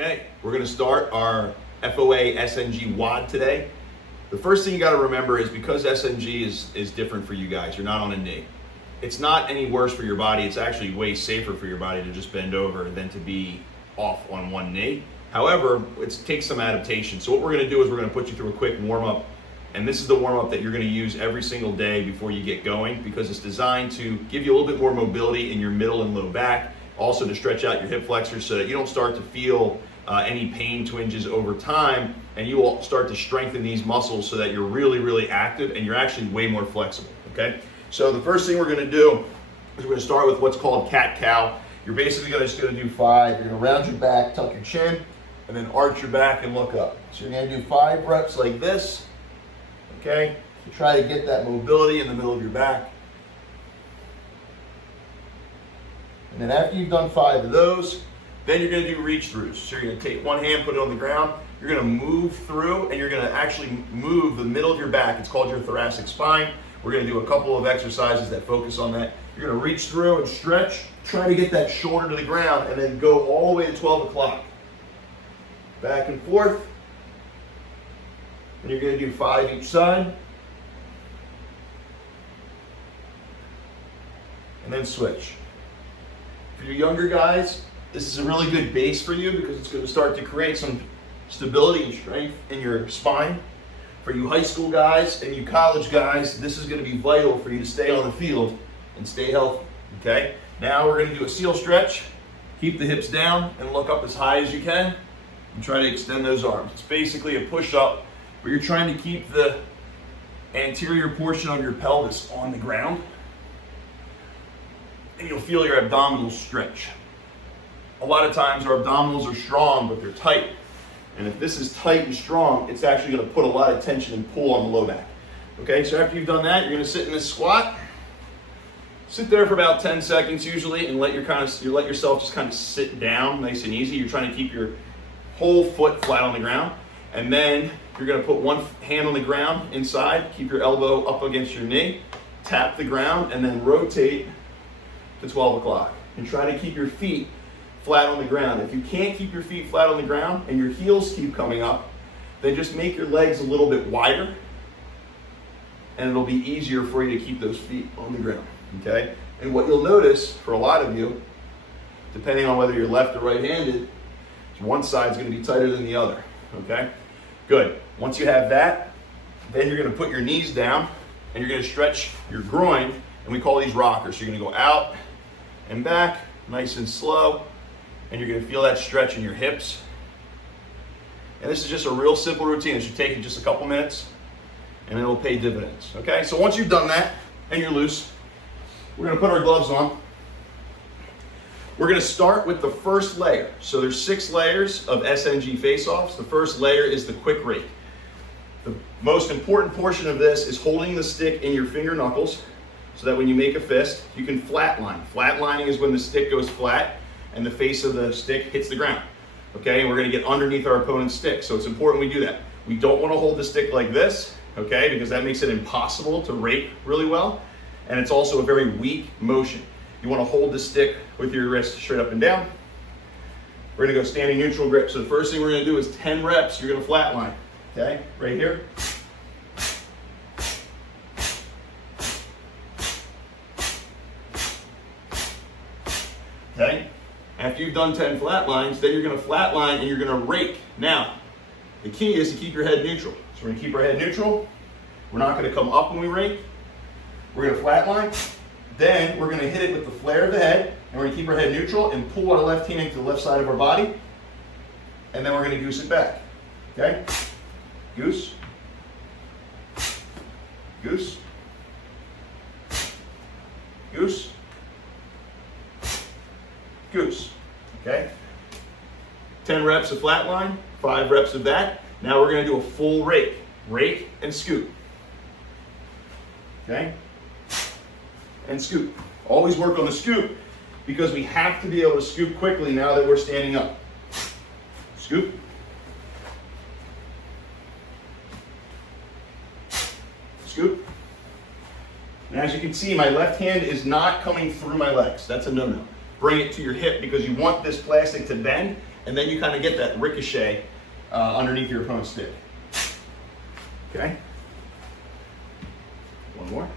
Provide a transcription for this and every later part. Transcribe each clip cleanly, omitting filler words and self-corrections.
Okay, we're going to start our FOA SNG WOD today. The first thing you got to remember is because SNG is different for you guys, you're not on a knee. It's not any worse for your body. It's actually way safer for your body to just bend over than to be off on one knee. However, it takes some adaptation. So what we're going to do is we're going to put you through a quick warm-up. And this is the warm-up that you're going to use every single day before you get going, because it's designed to give you a little bit more mobility in your middle and low back, also to stretch out your hip flexors so that you don't start to feel any pain twinges over time, and you will start to strengthen these muscles so that you're really, really active and you're actually way more flexible, okay? So the first thing we're going to do is we're going to start with what's called cat-cow. You're basically just going to do 5. You're going to round your back, tuck your chin, and then arch your back and look up. So you're going to do 5 reps like this, okay? So try to get that mobility in the middle of your back. And then after you've done 5 of those, then you're going to do reach throughs. So you're going to take one hand, put it on the ground. You're going to move through, and you're going to actually move the middle of your back. It's called your thoracic spine. We're going to do a couple of exercises that focus on that. You're going to reach through and stretch. Try to get that shoulder to the ground, and then go all the way to 12 o'clock. Back and forth. And you're going to do 5 each side. And then switch. For your younger guys, this is a really good base for you because it's going to start to create some stability and strength in your spine. For you high school guys and you college guys, this is going to be vital for you to stay on the field and stay healthy, okay? Now we're going to do a seal stretch. Keep the hips down and look up as high as you can and try to extend those arms. It's basically a push-up where you're trying to keep the anterior portion of your pelvis on the ground, and you'll feel your abdominals stretch. A lot of times our abdominals are strong, but they're tight. And if this is tight and strong, it's actually going to put a lot of tension and pull on the low back. Okay, so after you've done that, you're going to sit in this squat. Sit there for about 10 seconds usually, and let yourself just kind of sit down nice and easy. You're trying to keep your whole foot flat on the ground. And then you're going to put one hand on the ground inside, keep your elbow up against your knee, tap the ground, and then rotate to 12 o'clock. And try to keep your feet flat on the ground. If you can't keep your feet flat on the ground and your heels keep coming up, then just make your legs a little bit wider, and it'll be easier for you to keep those feet on the ground, okay? And what you'll notice for a lot of you, depending on whether you're left or right-handed, is one side's gonna be tighter than the other, okay? Good. Once you have that, then you're gonna put your knees down and you're gonna stretch your groin, and we call these rockers. So you're gonna go out and back, nice and slow, and you're going to feel that stretch in your hips. And this is just a real simple routine. It should take you just a couple minutes, and it will pay dividends. Okay, so once you've done that and you're loose, we're going to put our gloves on. We're going to start with the first layer. So there's 6 layers of SNG face-offs. The first layer is the quick rake. The most important portion of this is holding the stick in your finger knuckles so that when you make a fist, you can flatline. Flatlining is when the stick goes flat and the face of the stick hits the ground, okay? And we're gonna get underneath our opponent's stick, so it's important we do that. We don't wanna hold the stick like this, okay? Because that makes it impossible to rake really well, and it's also a very weak motion. You wanna hold the stick with your wrist straight up and down. We're gonna go standing neutral grip. So the first thing we're gonna do is 10 reps, you're gonna flatline, okay? Right here. Okay? After you've done 10 flat lines, then you're going to flatline and you're going to rake. Now, the key is to keep your head neutral. So we're going to keep our head neutral. We're not going to come up when we rake. We're going to flatline. Then we're going to hit it with the flare of the head, and we're going to keep our head neutral and pull our left hand to the left side of our body. And then we're going to goose it back. Okay? Goose. Goose. Goose. Goose, okay? 10 reps of flatline, 5 reps of that. Now we're gonna do a full rake. Rake and scoop, okay? And scoop. Always work on the scoop because we have to be able to scoop quickly now that we're standing up. Scoop. Scoop. And as you can see, my left hand is not coming through my legs. That's a no-no. Bring it to your hip because you want this plastic to bend and then you kind of get that ricochet underneath your opponent's stick. Okay? One more.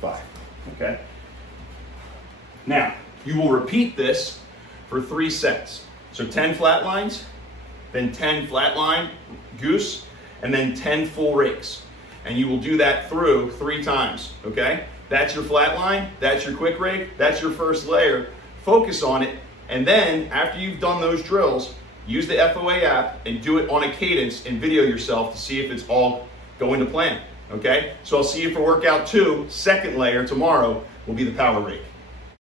5. Okay? Now, you will repeat this for 3 sets. So 10 flat lines, then 10 flat line goose, and then 10 full rakes. And you will do that through 3 times, okay? That's your flat line, that's your quick rake, that's your first layer. Focus on it, and then after you've done those drills, use the FOA app and do it on a cadence and video yourself to see if it's all going to plan, okay? So I'll see you for workout 2, second layer tomorrow will be the power rake.